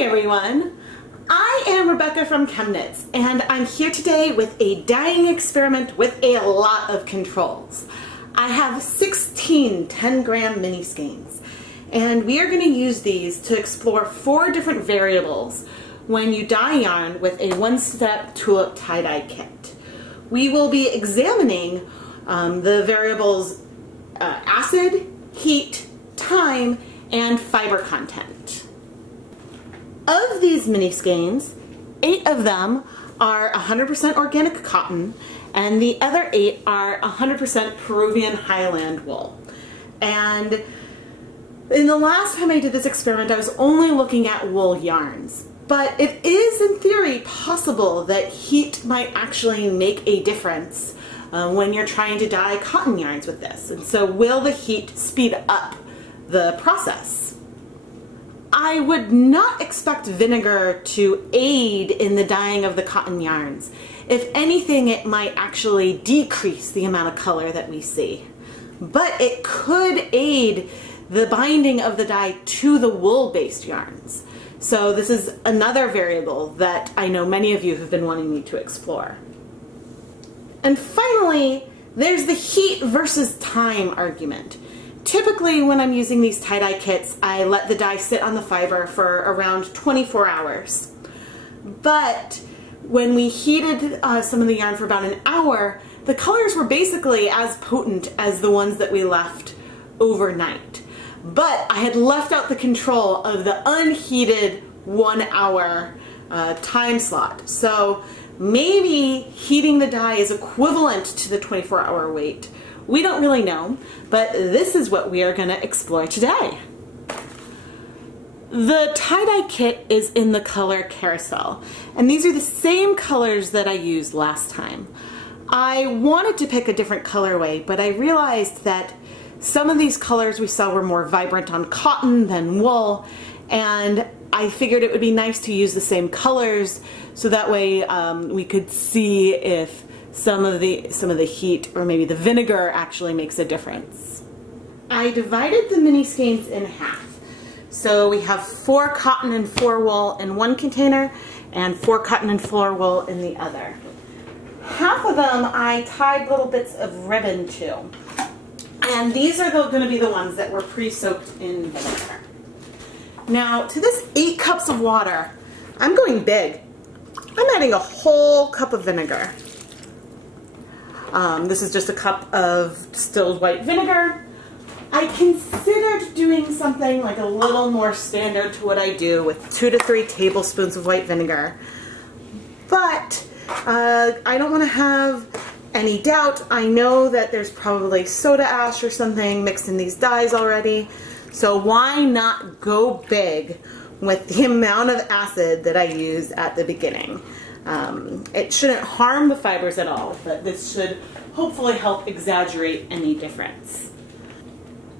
Hi everyone! I am Rebecca from ChemKnits, and I'm here today with a dyeing experiment with a lot of controls. I have 16 10-gram miniskeins, and we are going to use these to explore 4 different variables when you dye yarn with a one-step tulip tie-dye kit. We will be examining the variables acid, heat, time, and fiber content. Of these miniskeins, 8 of them are 100% organic cotton, and the other 8 are 100% Peruvian highland wool. And in the last time I did this experiment, I was only looking at wool yarns. But it is, in theory, possible that heat might actually make a difference when you're trying to dye cotton yarns with this. And so will the heat speed up the process? I would not expect vinegar to aid in the dyeing of the cotton yarns. If anything, it might actually decrease the amount of color that we see. But it could aid the binding of the dye to the wool-based yarns. So this is another variable that I know many of you have been wanting me to explore. And finally, there's the heat versus time argument. Typically, when I'm using these tie-dye kits, I let the dye sit on the fiber for around 24 hours. But when we heated some of the yarn for about an hour, the colors were basically as potent as the ones that we left overnight. But I had left out the control of the unheated 1 hour time slot. So maybe heating the dye is equivalent to the 24-hour wait. We don't really know, but this is what we are going to explore today. The tie-dye kit is in the color Carousel, and these are the same colors that I used last time. I wanted to pick a different colorway, but I realized that some of these colors we saw were more vibrant on cotton than wool, and I figured it would be nice to use the same colors so that way we could see if some of the heat or maybe the vinegar actually makes a difference. I divided the miniskeins in half. So we have 4 cotton and 4 wool in one container and 4 cotton and 4 wool in the other. Half of them I tied little bits of ribbon to. And these are going to be the ones that were pre-soaked in vinegar. Now to this 8 cups of water, I'm going big. I'm adding a whole cup of vinegar. This is just a cup of distilled white vinegar. I considered doing something like a little more standard to what I do with 2 to 3 tablespoons of white vinegar. But I don't want to have any doubt. I know that there's probably soda ash or something mixed in these dyes already. So why not go big with the amount of acid that I use at the beginning? It shouldn't harm the fibers at all, but this should hopefully help exaggerate any difference.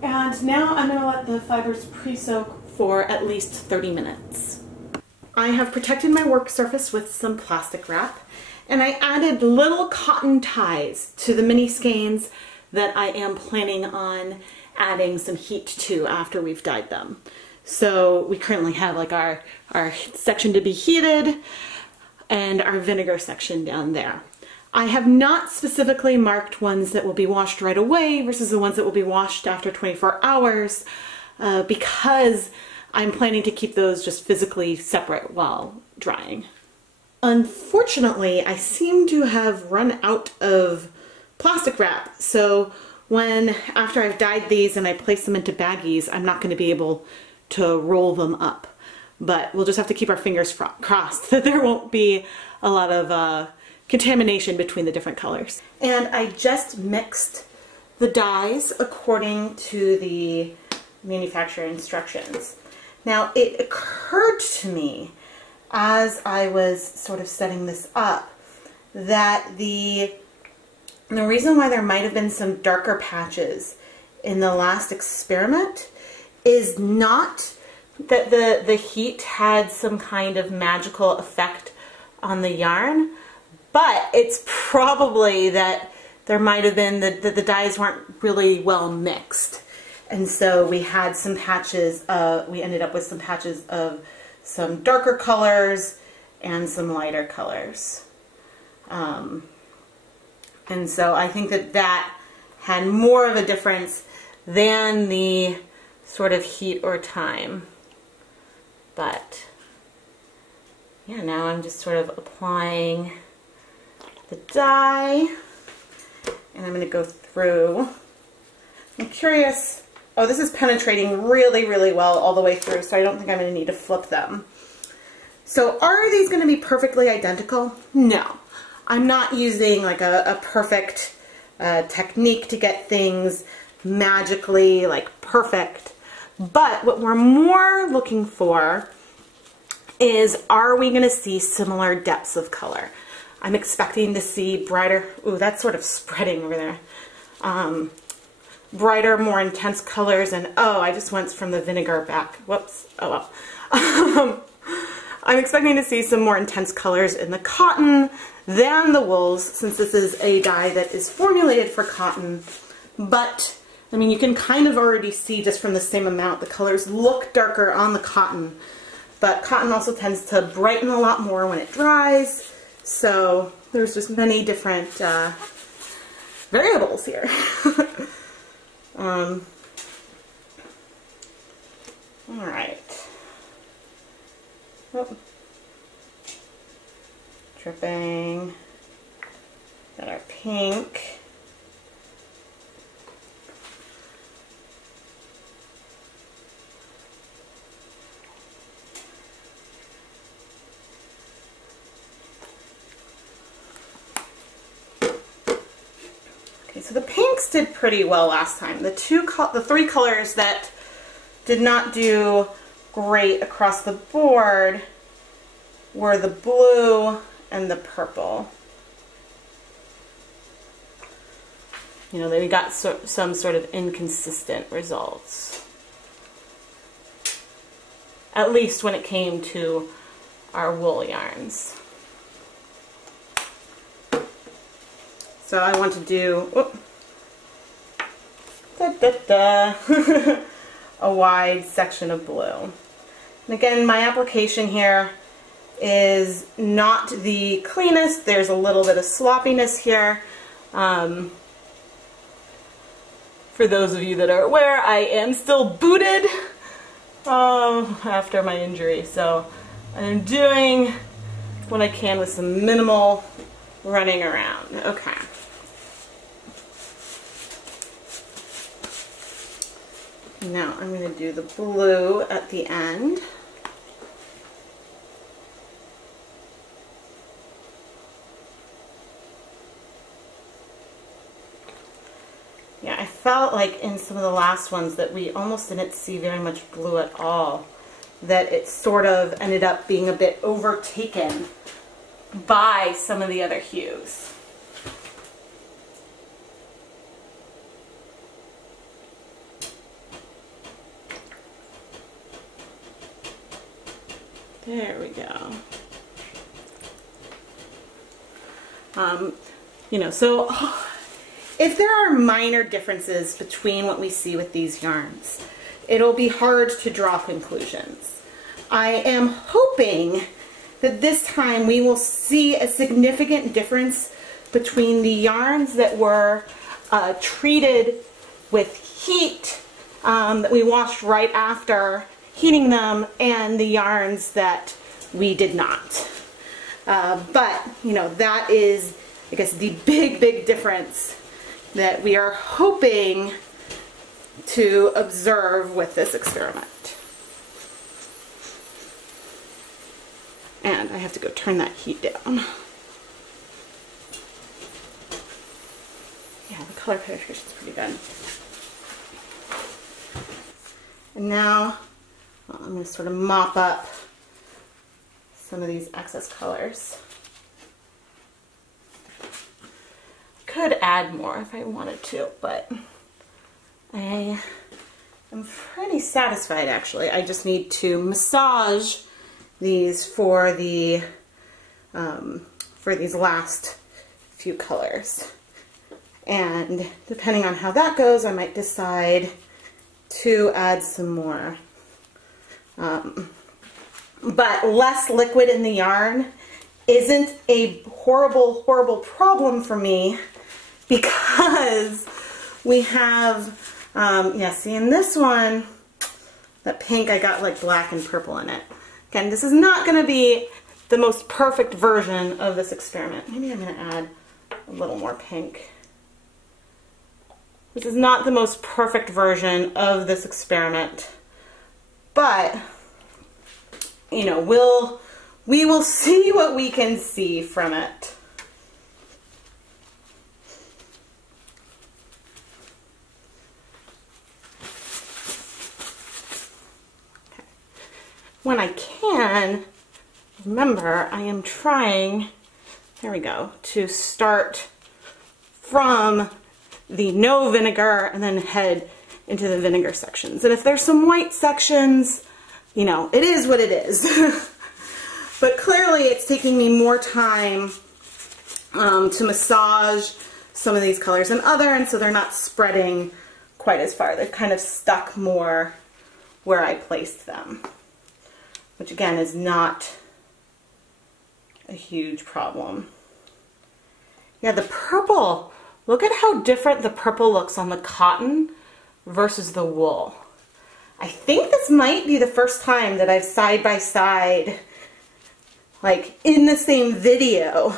And now I'm going to let the fibers pre-soak for at least 30 minutes. I have protected my work surface with some plastic wrap, and I added little cotton ties to the miniskeins that I am planning on adding some heat to after we've dyed them. So we currently have like our section to be heated and our vinegar section down there. I have not specifically marked ones that will be washed right away versus the ones that will be washed after 24 hours because I'm planning to keep those just physically separate while drying. Unfortunately, I seem to have run out of plastic wrap, so after I've dyed these and I place them into baggies, I'm not going to be able to roll them up. But we'll just have to keep our fingers crossed that there won't be a lot of contamination between the different colors. And I just mixed the dyes according to the manufacturer instructions. Now it occurred to me as I was sort of setting this up that the reason why there might have been some darker patches in the last experiment is not that the heat had some kind of magical effect on the yarn, but it's probably that there might have been that the dyes weren't really well mixed. And so we had some patches, we ended up with some patches of some darker colors and some lighter colors. And so I think that that had more of a difference than the sort of heat or time. But yeah, now I'm just sort of applying the dye, and I'm going to go through. I'm curious. Oh, this is penetrating really, really well all the way through, so I don't think I'm going to need to flip them. So are these going to be perfectly identical? No. I'm not using like a perfect technique to get things magically like perfect. But what we're more looking for is, are we going to see similar depths of color? I'm expecting to see brighter, ooh, that's sort of spreading over there. Brighter, more intense colors, and oh, I just went from the vinegar back. Whoops, oh well. I'm expecting to see some more intense colors in the cotton than the wools, since this is a dye that is formulated for cotton. But, I mean, you can kind of already see just from the same amount, the colors look darker on the cotton. But cotton also tends to brighten a lot more when it dries. So there's just many different variables here. All right. Oh. Dripping. Got our pink. Okay, so the pinks did pretty well last time. The three colors that did not do great across the board were the blue and the purple. You know, they got some sort of inconsistent results. At least when it came to our wool yarns. So I want to do a wide section of blue. And again, my application here is not the cleanest. There's a little bit of sloppiness here. For those of you that are aware, I am still booted after my injury. So I'm doing what I can with some minimal running around. Okay. Now I'm going to do the blue at the end. Yeah, I felt like in some of the last ones that we almost didn't see very much blue at all. That it sort of ended up being a bit overtaken by some of the other hues. There we go. You know, so if there are minor differences between what we see with these yarns, it'll be hard to draw conclusions. I am hoping that this time we will see a significant difference between the yarns that were treated with heat, that we washed right after heating them, and the yarns that we did not. But, you know, that is, I guess, the big difference that we are hoping to observe with this experiment. And I have to go turn that heat down. Yeah, the color penetration is pretty good. And now I'm going to sort of mop up some of these excess colors. Could add more if I wanted to, but I am pretty satisfied actually. I just need to massage these for the for these last few colors. And depending on how that goes, I might decide to add some more but less liquid in the yarn isn't a horrible, horrible problem for me, because we have, yeah, see in this one, that pink, I got like black and purple in it. Again, this is not going to be the most perfect version of this experiment. Maybe I'm going to add a little more pink. This is not the most perfect version of this experiment, but, you know, we will see what we can see from it. Okay. When I can, remember, I am trying, there we go, to start from the no vinegar and then head into the vinegar sections. And if there's some white sections, you know, it is what it is. But clearly it's taking me more time to massage some of these colors than other, and so they're not spreading quite as far. They're kind of stuck more where I placed them, which again is not a huge problem. Yeah, the purple, look at how different the purple looks on the cotton versus the wool. I think this might be the first time that I've side by side, like in the same video,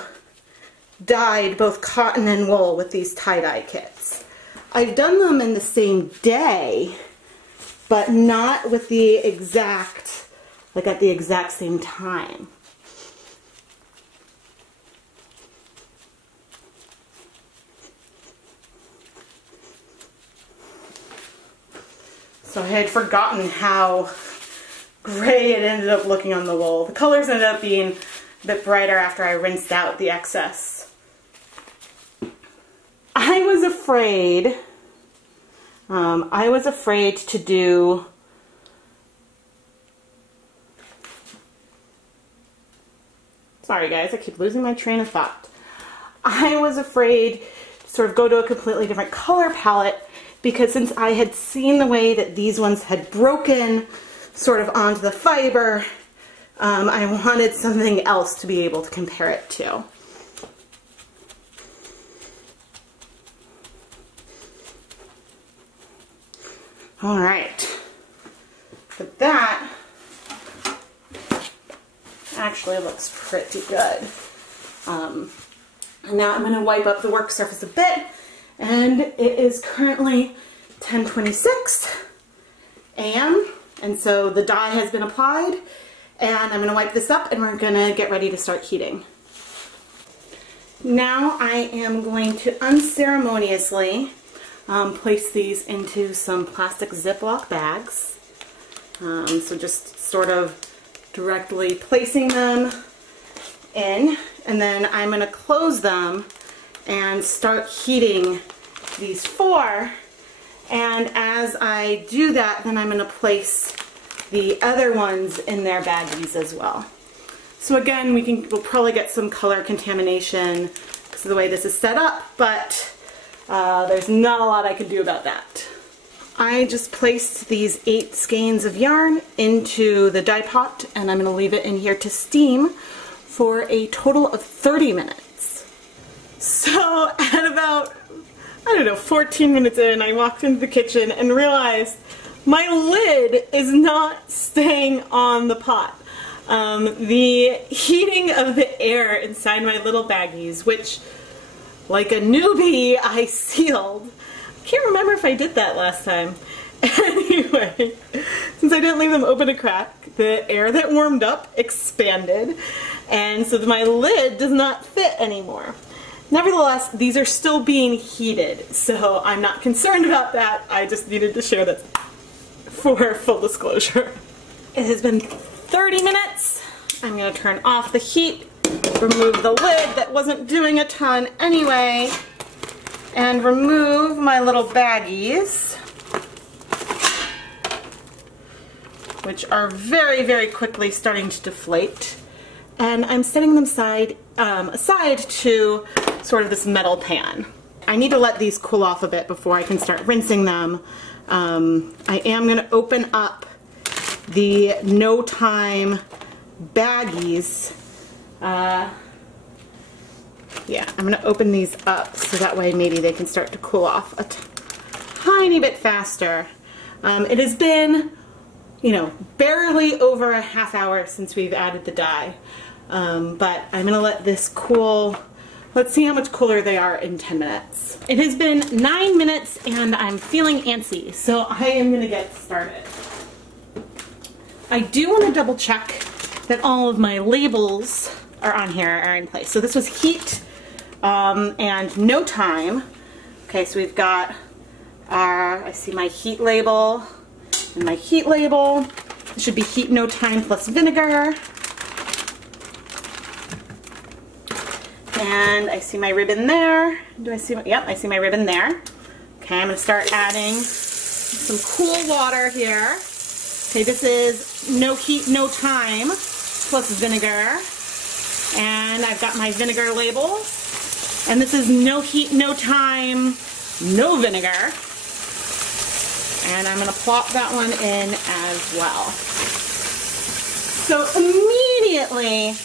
dyed both cotton and wool with these tie-dye kits. I've done them in the same day, but not with the exact, like at the exact same time. So I had forgotten how gray it ended up looking on the wool. The colors ended up being a bit brighter after I rinsed out the excess. I was afraid to do sorry guys, I keep losing my train of thought. I was afraid to sort of go to a completely different color palette, because since I had seen the way that these ones had broken sort of onto the fiber, I wanted something else to be able to compare it to. All right, but that actually looks pretty good. And now I'm going to wipe up the work surface a bit, and it is currently 10:26 a.m. and so the dye has been applied, and I'm going to wipe this up and we're going to get ready to start heating. Now I am going to unceremoniously place these into some plastic Ziploc bags. So just sort of directly placing them in, and then I'm going to close them and start heating these four. And as I do that, then I'm going to place the other ones in their baggies as well. So again, we'll probably get some color contamination because of the way this is set up, but there's not a lot I can do about that. I just placed these 8 skeins of yarn into the dye pot, and I'm going to leave it in here to steam for a total of 30 minutes. So at about, I don't know, 14 minutes in, I walked into the kitchen and realized my lid is not staying on the pot. The heating of the air inside my little baggies, which, like a newbie, I sealed. I can't remember if I did that last time. Anyway, since I didn't leave them open a crack, the air that warmed up expanded, and so my lid does not fit anymore. Nevertheless, these are still being heated, so I'm not concerned about that. I just needed to share that for full disclosure. It has been 30 minutes. I'm going to turn off the heat, remove the lid that wasn't doing a ton anyway, and remove my little baggies, which are very, very quickly starting to deflate. And I'm setting them aside to sort of this metal pan. I need to let these cool off a bit before I can start rinsing them. I am going to open up the no time baggies. Yeah, I'm going to open these up so that way maybe they can start to cool off a tiny bit faster. It has been, you know, barely over a half hour since we've added the dye, but I'm going to let this cool. Let's see how much cooler they are in 10 minutes. It has been 9 minutes and I'm feeling antsy, so I am going to get started. I do want to double check that all of my labels are on here, are in place. So this was heat and no time. Okay, so we've got our, I see my heat label and my heat label. It should be heat no time plus vinegar. And I see my ribbon there. Do I see my, yep, I see my ribbon there. Okay, I'm gonna start adding some cool water here. Okay, this is no heat, no time plus vinegar. And I've got my vinegar labels. And this is no heat, no time, no vinegar. And I'm gonna plop that one in as well. So immediately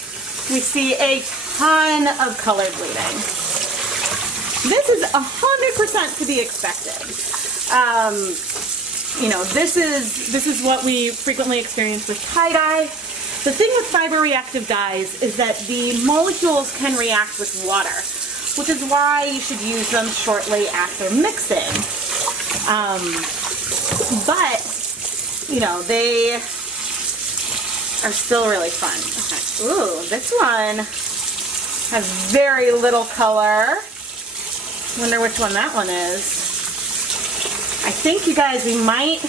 we see a ton of color bleeding. This is 100% to be expected. You know, this is what we frequently experience with tie-dye. The thing with fiber reactive dyes is that the molecules can react with water, which is why you should use them shortly after mixing. But, you know, they are still really fun. Okay. Ooh, this one has very little color. Wonder which one that one is. I think, you guys, we might,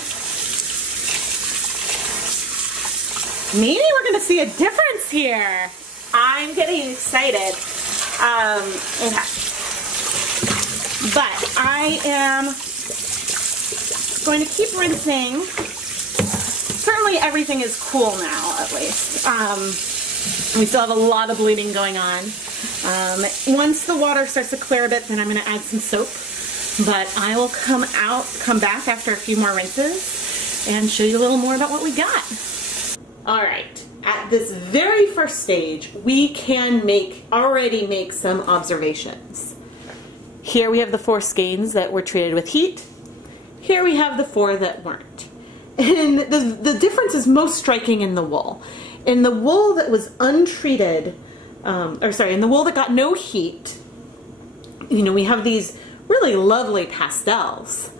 maybe we're going to see a difference here. I'm getting excited. Okay. But I am going to keep rinsing. Certainly everything is cool now, at least. We still have a lot of bleeding going on. Once the water starts to clear a bit, then I'm going to add some soap. But I will come back after a few more rinses and show you a little more about what we got. All right, at this very first stage, we can already make some observations. Here we have the 4 skeins that were treated with heat. Here we have the 4 that weren't. And the difference is most striking in the wool. In the wool that was untreated, in the wool that got no heat, you know, we have these really lovely pastels,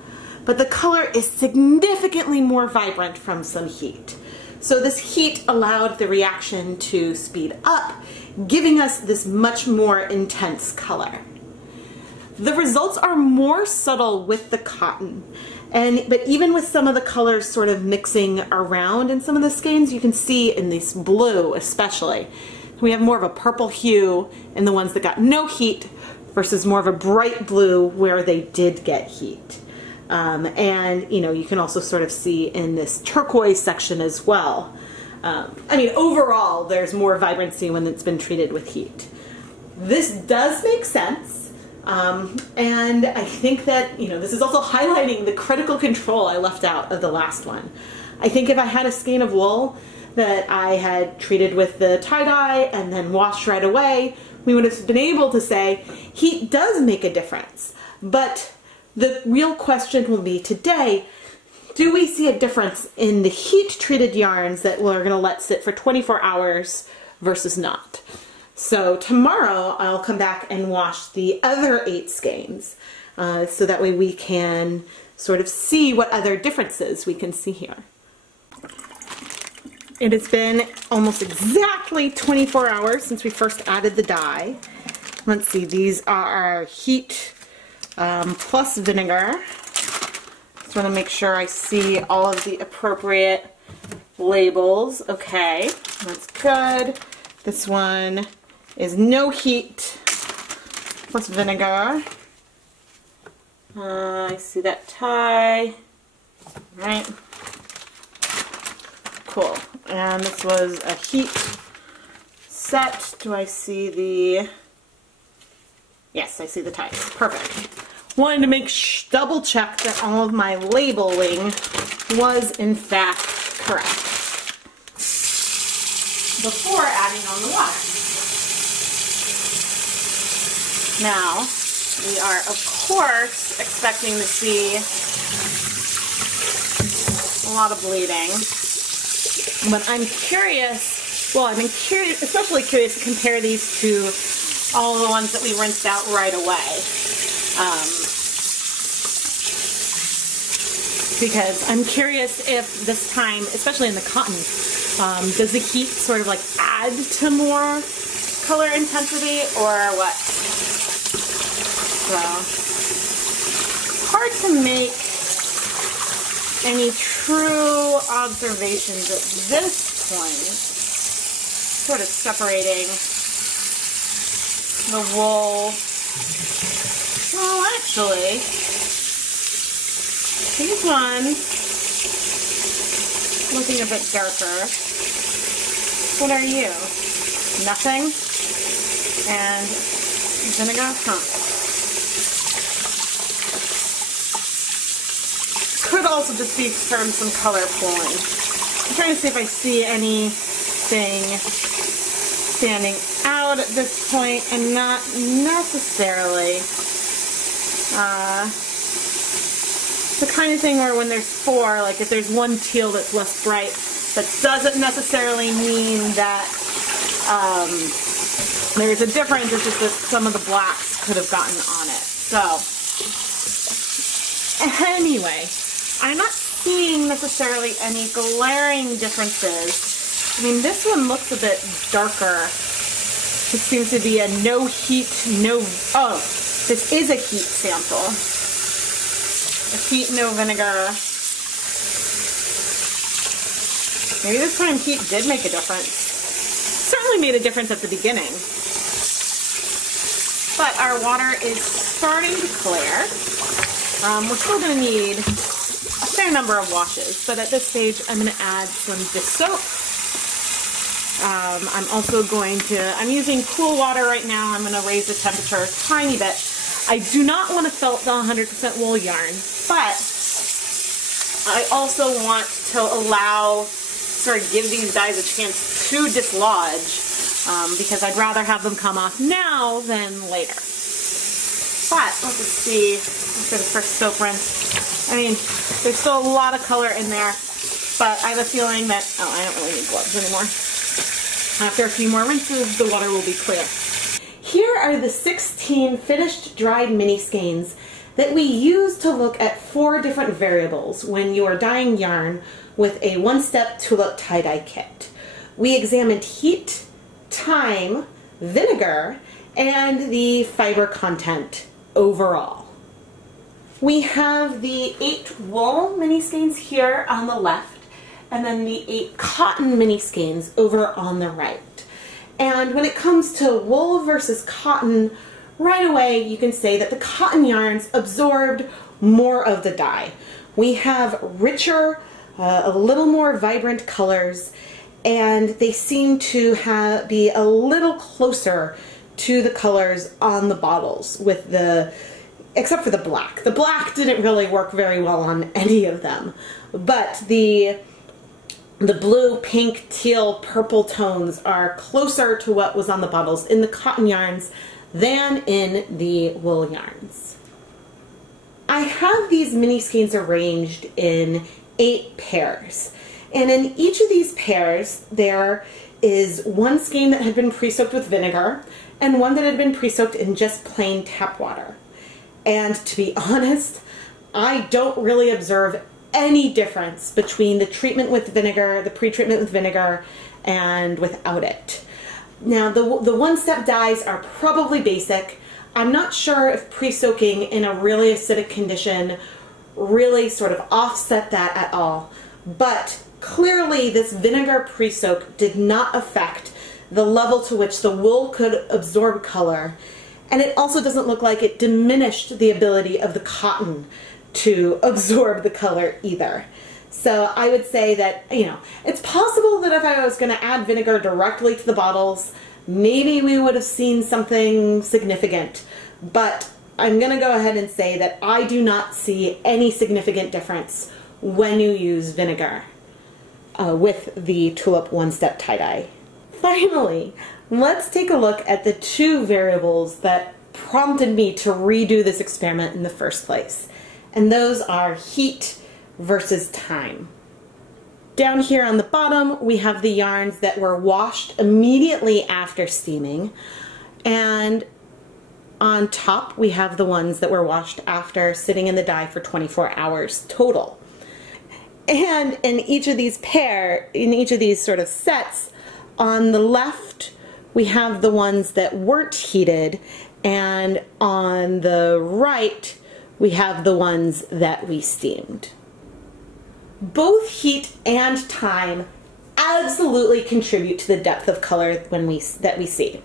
but the color is significantly more vibrant from some heat. So this heat allowed the reaction to speed up, giving us this much more intense color. The results are more subtle with the cotton, but even with some of the colors sort of mixing around in some of the skeins, you can see in this blue especially, we have more of a purple hue in the ones that got no heat versus more of a bright blue where they did get heat. And you know, you can also sort of see in this turquoise section as well. I mean, overall, there's more vibrancy when it's been treated with heat. This does make sense. And I think that, you know, this is also highlighting the critical control I left out of the last one. I think if I had a skein of wool that I had treated with the tie-dye and then washed right away, we would have been able to say heat does make a difference. But the real question will be today, do we see a difference in the heat-treated yarns that we're going to let sit for 24 hours versus not? So tomorrow I'll come back and wash the other 8 skeins so that way we can sort of see what other differences we can see here. It has been almost exactly 24 hours since we first added the dye. Let's see, these are our heat plus vinegar. Just want to make sure I see all of the appropriate labels. Okay, that's good. This one is no heat plus vinegar. I see that tie. All right. Cool. And this was a heat set. Do I see the... Yes, I see the ties. Perfect. Wanted to make double check that all of my labeling was in fact correct. before adding on the water. Now, we are, of course, expecting to see a lot of bleeding, but I'm curious, well, I'm especially curious to compare these to all of the ones that we rinsed out right away. Because I'm curious if this time, especially in the cotton, does the heat sort of like add to more color intensity or what? So, hard to make any true observations at this point. Sort of separating the wool. Well, actually, these ones looking a bit darker. What are you? Nothing? And vinegar? Huh. Could also just be from some color pooling. I'm trying to see if I see anything standing out at this point, and not necessarily. The kind of thing where when there's four, like if there's one teal that's less bright, that doesn't necessarily mean that there's a difference. It's just that some of the blacks could have gotten on it. So, anyway, I'm not seeing necessarily any glaring differences. I mean, this one looks a bit darker. This seems to be a no heat, oh, this is a heat sample. A heat, no vinegar. Maybe this time heat did make a difference. Certainly made a difference at the beginning. But our water is starting to clear. We're still going to need a fair number of washes, but at this stage I'm going to add some dish soap. I'm also going to, I'm using cool water right now. I'm going to raise the temperature a tiny bit. I do not want to felt the 100% wool yarn, but I also want to allow, sort of give these dyes a chance to dislodge, because I'd rather have them come off now than later. But let's just see after the first soap rinse. I mean, there's still a lot of color in there, but I have a feeling that, oh, I don't really need gloves anymore. After a few more rinses, the water will be clear. Here are the 16 finished dried mini skeins that we use to look at 4 different variables when you are dyeing yarn with a one-step tulip tie-dye kit. We examined heat, time, vinegar, and the fiber content overall. We have the 8 wool mini skeins here on the left, and then the 8 cotton mini skeins over on the right. And when it comes to wool versus cotton, right away you can say that the cotton yarns absorbed more of the dye. We have richer, a little more vibrant colors, and they seem to be a little closer to the colors on the bottles, with except for the black. The black didn't really work very well on any of them, but the blue, pink, teal, purple tones are closer to what was on the bottles in the cotton yarns than in the wool yarns. I have these mini skeins arranged in 8 pairs, and in each of these pairs there is one skein that had been pre-soaked with vinegar and one that had been pre-soaked in just plain tap water. And to be honest, I don't really observe any difference between the treatment with vinegar, the pre-treatment with vinegar, and without it. Now, the one-step dyes are probably basic. I'm not sure if pre-soaking in a really acidic condition really sort of offset that at all, but clearly this vinegar pre-soak did not affect the level to which the wool could absorb color, and it also doesn't look like it diminished the ability of the cotton to absorb the color either. So I would say that, you know, it's possible that if I was going to add vinegar directly to the bottles, maybe we would have seen something significant. But I'm going to go ahead and say that I do not see any significant difference when you use vinegar with the Tulip one-step tie-dye Finally, let's take a look at the two variables that prompted me to redo this experiment in the first place. And those are heat versus time. Down here on the bottom, we have the yarns that were washed immediately after steaming. And on top, we have the ones that were washed after sitting in the dye for 24 hours total. And in each of these sort of sets, on the left, we have the ones that weren't heated, and on the right, we have the ones that we steamed. Both heat and time absolutely contribute to the depth of color that we see.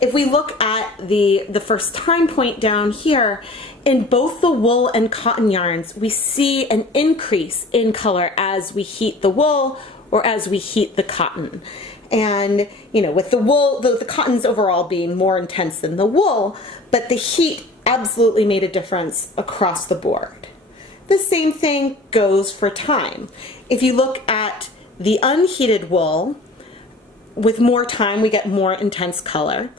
If we look at the first time point down here, in both the wool and cotton yarns, we see an increase in color as we heat the wool or as we heat the cotton. And, you know, with the wool, the cotton's overall being more intense than the wool, but the heat absolutely made a difference across the board. The same thing goes for time. If you look at the unheated wool, with more time we get more intense color.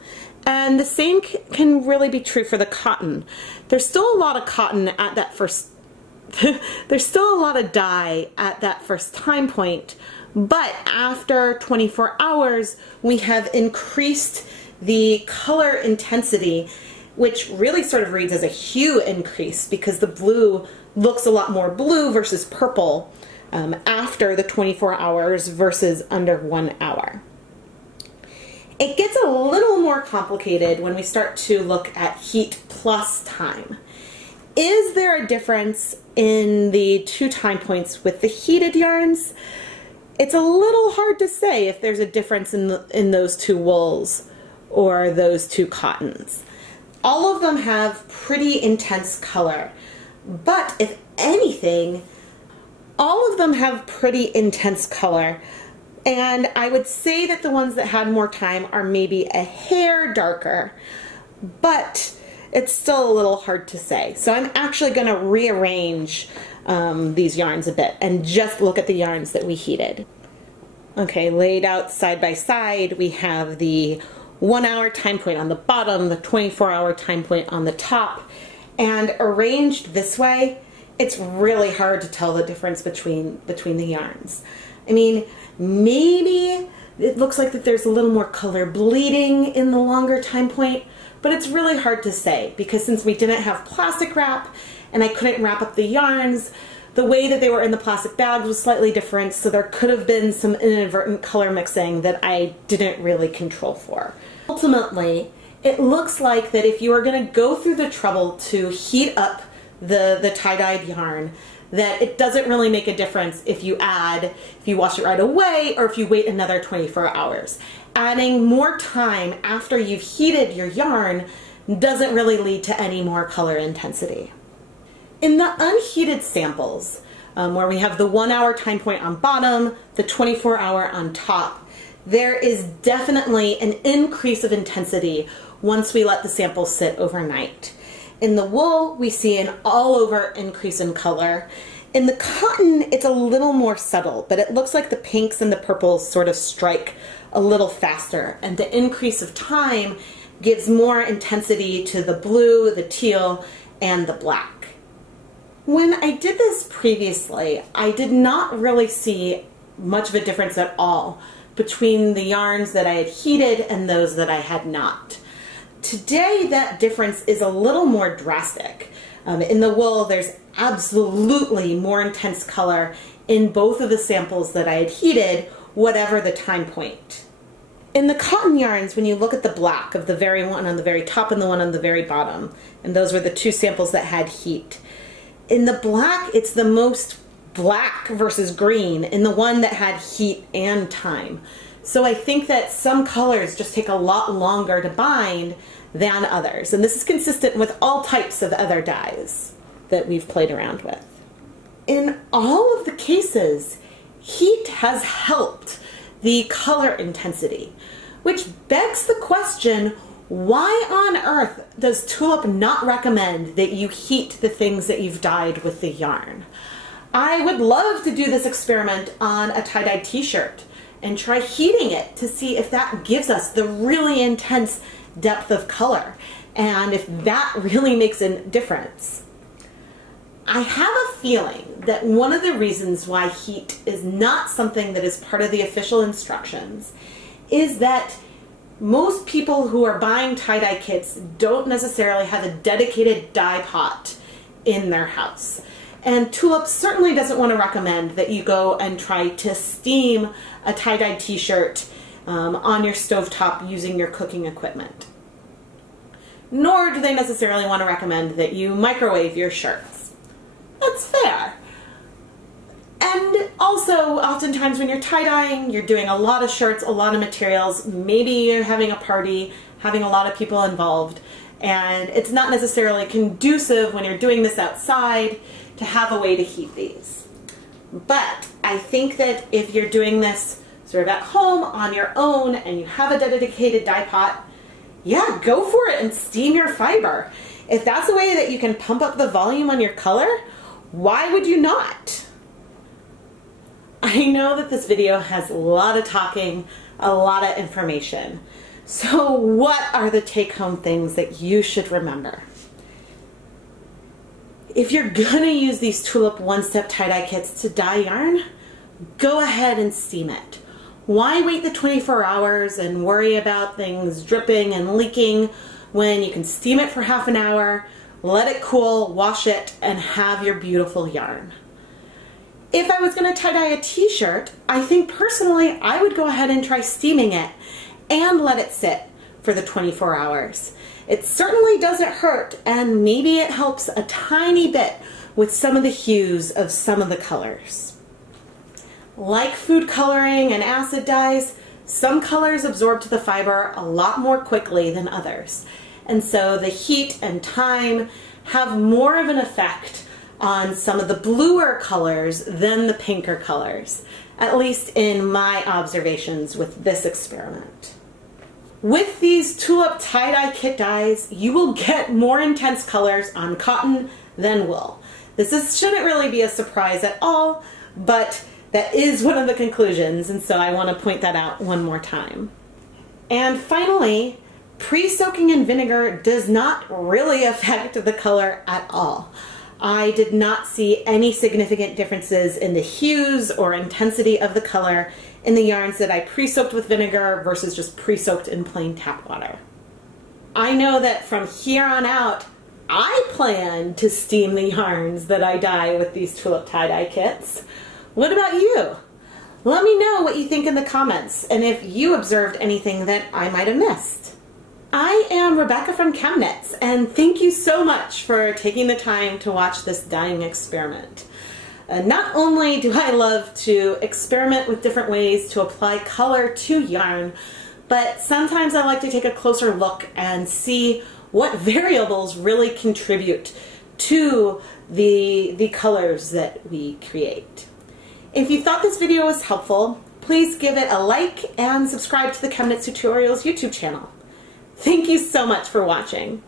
And the same can really be true for the cotton. There's still a lot of cotton at that first, there's still a lot of dye at that first time point, but after 24 hours we have increased the color intensity, which really sort of reads as a hue increase because the blue looks a lot more blue versus purple after the 24 hours versus under 1 hour. It gets a little more complicated when we start to look at heat plus time. Is there a difference in the two time points with the heated yarns? It's a little hard to say if there's a difference in those two wools or those two cottons. All of them have pretty intense color, but if anything, all of them have pretty intense color. And I would say that the ones that had more time are maybe a hair darker, but it's still a little hard to say. So I'm actually going to rearrange these yarns a bit and just look at the yarns that we heated. Okay, laid out side by side, we have the 1 hour time point on the bottom, the 24-hour time point on the top, and arranged this way, it's really hard to tell the difference between the yarns. I mean, maybe it looks like that there's a little more color bleeding in the longer time point, but it's really hard to say because since we didn't have plastic wrap and I couldn't wrap up the yarns, the way that they were in the plastic bags was slightly different, so there could have been some inadvertent color mixing that I didn't really control for. Ultimately, it looks like that if you are going to go through the trouble to heat up the tie-dyed yarn, that it doesn't really make a difference if you wash it right away or if you wait another 24 hours. Adding more time after you've heated your yarn doesn't really lead to any more color intensity. In the unheated samples, where we have the 1 hour time point on bottom, the 24-hour on top, there is definitely an increase of intensity once we let the sample sit overnight. In the wool, we see an all-over increase in color. In the cotton, it's a little more subtle, but it looks like the pinks and the purples sort of strike a little faster, and the increase of time gives more intensity to the blue, the teal, and the black. When I did this previously, I did not really see much of a difference at all between the yarns that I had heated and those that I had not. Today, that difference is a little more drastic. In the wool, there's absolutely more intense color in both of the samples that I had heated, whatever the time point. In the cotton yarns, when you look at the black of the very one on the very top and the one on the very bottom, and those were the two samples that had heat, in the black, it's the most black versus green in the one that had heat and time. So I think that some colors just take a lot longer to bind than others. And this is consistent with all types of other dyes that we've played around with. In all of the cases, heat has helped the color intensity, which begs the question, why on earth does Tulip not recommend that you heat the things that you've dyed with the yarn? I would love to do this experiment on a tie-dyed t-shirt and try heating it to see if that gives us the really intense depth of color and if that really makes a difference. I have a feeling that one of the reasons why heat is not something that is part of the official instructions is that most people who are buying tie-dye kits don't necessarily have a dedicated dye pot in their house. And Tulip certainly doesn't want to recommend that you go and try to steam a tie-dye t-shirt on your stovetop using your cooking equipment. Nor do they necessarily want to recommend that you microwave your shirts. That's fair. And also, oftentimes when you're tie-dyeing, you're doing a lot of shirts, a lot of materials, maybe you're having a party, having a lot of people involved, and it's not necessarily conducive when you're doing this outside to have a way to heat these. But I think that if you're doing this sort of at home on your own and you have a dedicated dye pot, yeah, go for it and steam your fiber. If that's a way that you can pump up the volume on your color, why would you not? I know that this video has a lot of talking, a lot of information. So what are the take-home things that you should remember? If you're gonna use these Tulip one-step tie-dye kits to dye yarn, go ahead and steam it. Why wait the 24 hours and worry about things dripping and leaking when you can steam it for half an hour, let it cool, wash it, and have your beautiful yarn? If I was going to tie-dye a t-shirt, I think personally I would go ahead and try steaming it and let it sit for the 24 hours. It certainly doesn't hurt, and maybe it helps a tiny bit with some of the hues of some of the colors. Like food coloring and acid dyes, some colors absorb to the fiber a lot more quickly than others. And so the heat and time have more of an effect on some of the bluer colors than the pinker colors, at least in my observations with this experiment. With these Tulip tie-dye kit dyes, you will get more intense colors on cotton than wool. Shouldn't really be a surprise at all, but that is one of the conclusions, and so I want to point that out one more time. And finally, pre-soaking in vinegar does not really affect the color at all. I did not see any significant differences in the hues or intensity of the color in the yarns that I pre-soaked with vinegar versus just pre-soaked in plain tap water. I know that from here on out, I plan to steam the yarns that I dye with these Tulip tie-dye kits. What about you? Let me know what you think in the comments and if you observed anything that I might have missed. I am Rebecca from ChemKnits, and thank you so much for taking the time to watch this dyeing experiment. Not only do I love to experiment with different ways to apply color to yarn, but sometimes I like to take a closer look and see what variables really contribute to the colors that we create. If you thought this video was helpful, please give it a like and subscribe to the ChemKnits Tutorials YouTube channel. Thank you so much for watching.